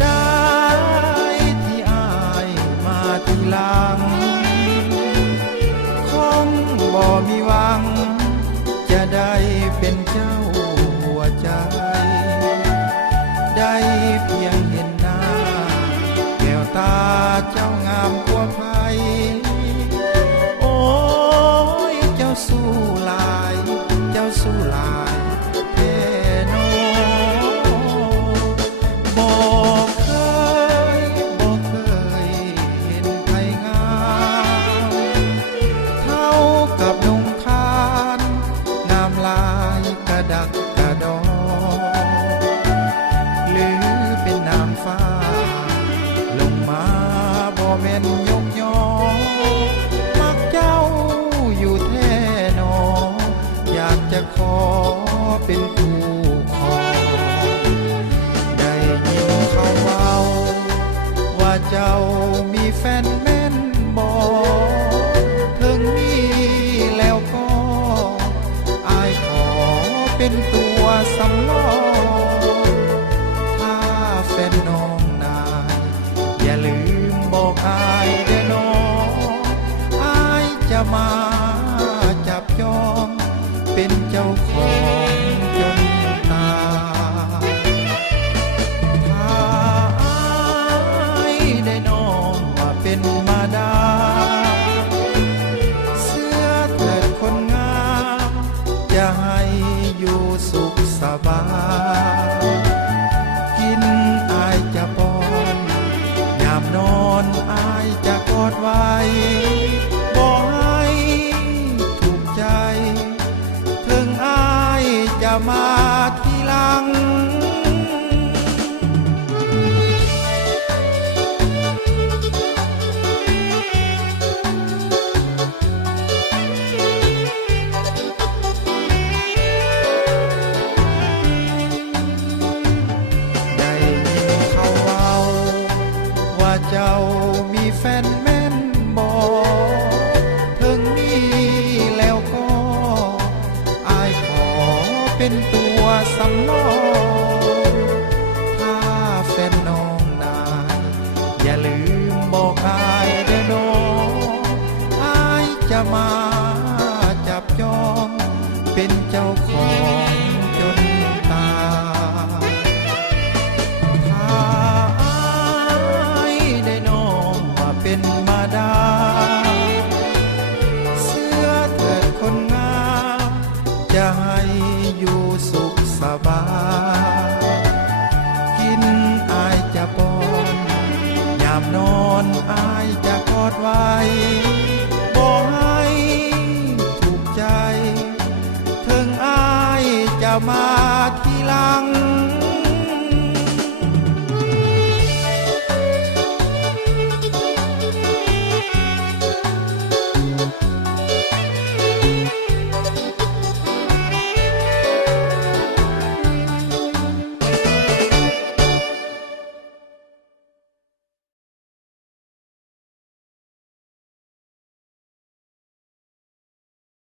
ได้ที่อายมาทีหลังคงบ่มีหวังจะได้เป็นเจ้าหัวใจได้เพียงเห็นหน้าแก้วตาเจ้างามกว่าใครโอ้ยเจ้าสู้ลายเจ้าสู้ลายแท้โนบอกเคยเห็นใครงามเท่ากับนงคานงามลายกระดักกระดอหรือเป็นนางฟ้าลงมาบ่แม่นยกยอมักเจ้าอยู่แท้หนออยากจะขอเป็นคู่ครองได้ยินเขาเว้าว่าเจ้ามีแฟนแม่นบ่ถึงนี้แล้วก็อายขอเป็นตัวสำรองถ้าแฟนน้องนายอย่าลืมบอกอายเด้อน้องอายจะมาจับจองเป็นเจ้าของจนตายถ้าอายได้น้องมาเป็นมาดาเสื้อเถิดคนงามจะให้อยู่สุขสบายกินอายจะป้อนยามนอนอายจะกอดไว้บ่ให้ถูกใจถึงอายจะมาทีหลังได้ยินเขาเว้าว่าเจ้ามีแฟนแม่นบ่ถึงนี้แล้วก็อายขอเป็นตัวสำรองถ้าแฟนน้องนายอย่าลืมบอกอายเด้อน้องอายจะมาจับจองเป็นเจ้าของจนตายถ้าอายได้น้องมาเป็นมาดาเสื้อเถิดคนงามจะให้อยู่สุขสบายกินอายจะป้อนยามนอนอายจะกอดไว้บ่ให้ถูกใจถึงอายจะมาทีหลัง